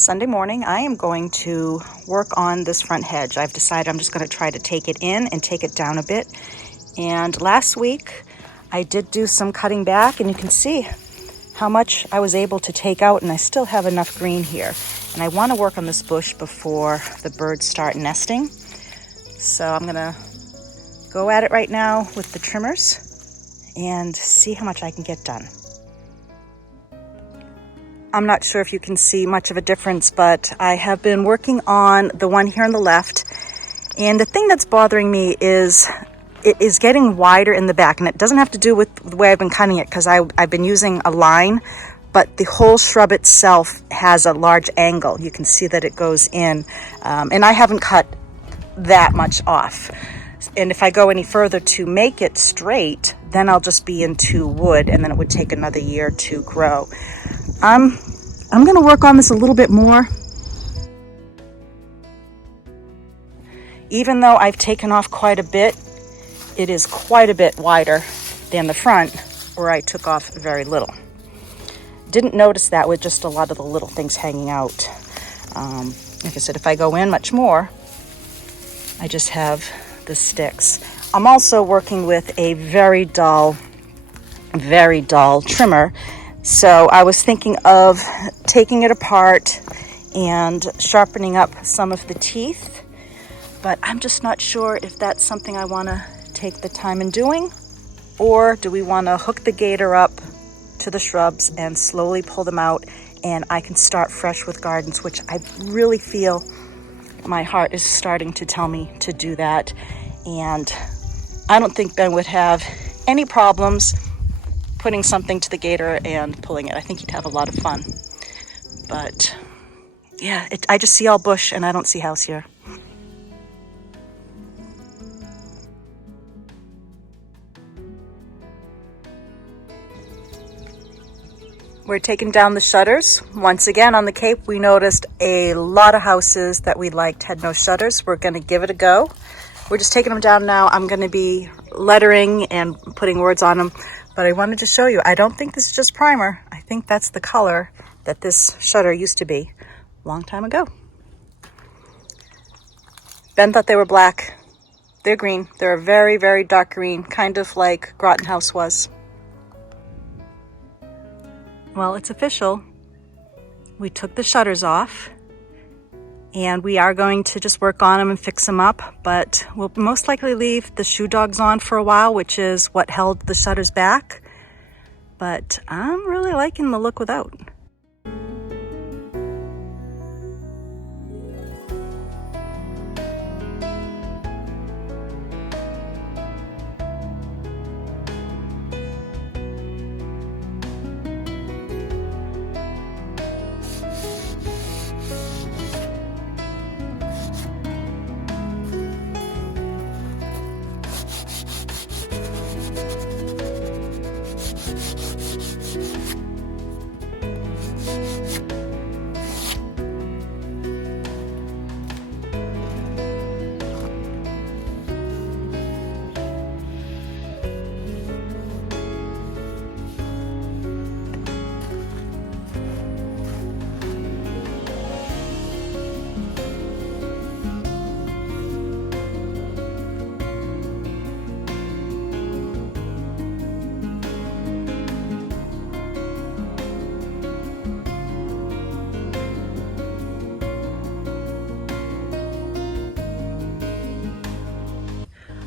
Sunday morning, I am going to work on this front hedge. I've decided I'm just going to try to take it in and take it down a bit. And last week, I did do some cutting back, and you can see how much I was able to take out, and I still have enough green here. And I want to work on this bush before the birds start nesting. So I'm going to go at it right now with the trimmers and see how much I can get done. I'm not sure if you can see much of a difference, but I have been working on the one here on the left. And the thing that's bothering me is it is getting wider in the back. And it doesn't have to do with the way I've been cutting it, because I've been using a line, but the whole shrub itself has a large angle. You can see that it goes in. And I haven't cut that much off. And if I go any further to make it straight, then I'll just be into wood, and then it would take another year to grow. I'm going to work on this a little bit more. Even though I've taken off quite a bit, it is quite a bit wider than the front, where I took off very little. Didn't notice that with just a lot of the little things hanging out. Like I said, if I go in much more, I just have the sticks. I'm also working with a very dull trimmer. So I was thinking of taking it apart and sharpening up some of the teeth, but I'm just not sure if that's something I want to take the time in doing, or do we want to hook the gator up to the shrubs and slowly pull them out, and I can start fresh with gardens, which I really feel my heart is starting to tell me to do that. And I don't think Ben would have any problems putting something to the gator and pulling it. I think he'd have a lot of fun. But yeah, I just see all bush and I don't see house here. We're taking down the shutters. Once again, on the Cape, we noticed a lot of houses that we liked had no shutters. We're going to give it a go. We're just taking them down now. I'm going to be lettering and putting words on them. But I wanted to show you, I don't think this is just primer. I think that's the color that this shutter used to be a long time ago. Ben thought they were black. They're green. They're a very, very dark green, kind of like Groton House was. Well, it's official. We took the shutters off, and we are going to just work on them and fix them up, but we'll most likely leave the shoe dogs on for a while, which is what held the shutters back. But I'm really liking the look without.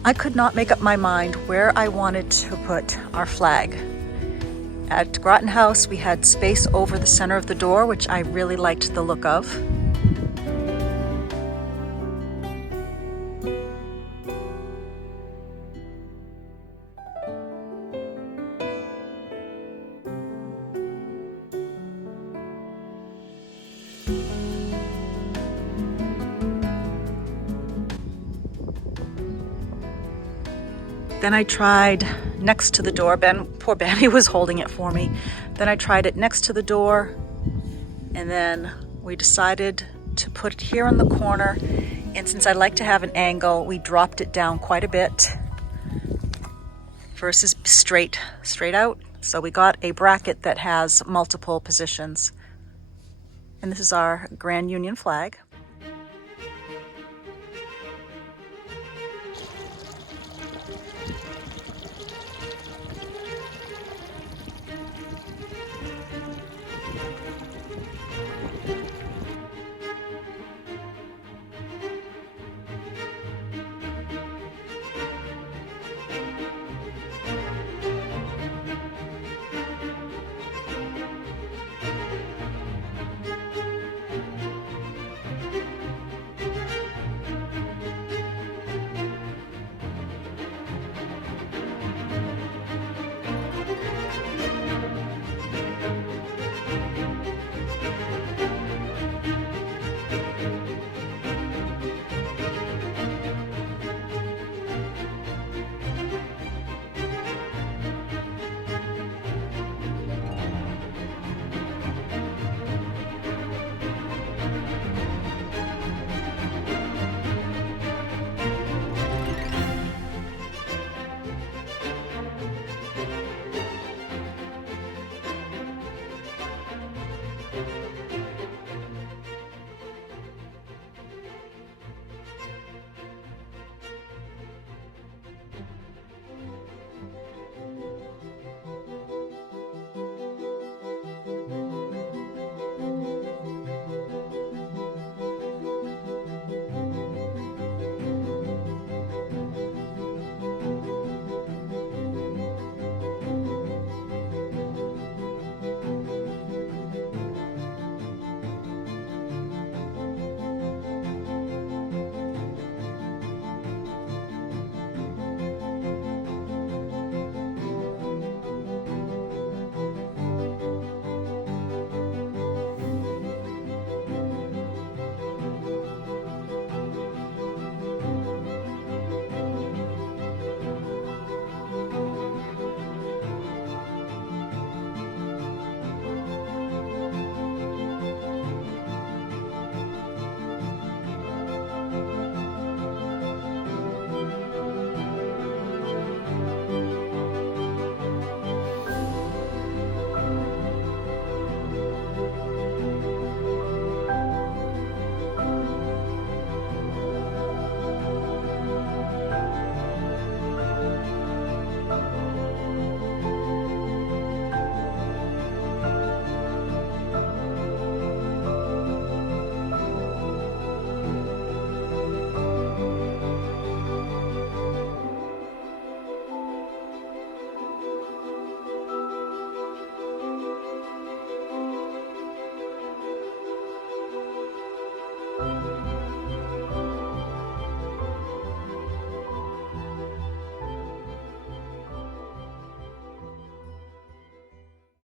I could not make up my mind where I wanted to put our flag. At Groton House, we had space over the center of the door, which I really liked the look of. Then I tried next to the door. Poor Ben, he was holding it for me. Then I tried it next to the door, and then we decided to put it here in the corner. And since I like to have an angle, we dropped it down quite a bit versus straight out. So we got a bracket that has multiple positions. And this is our Grand Union flag.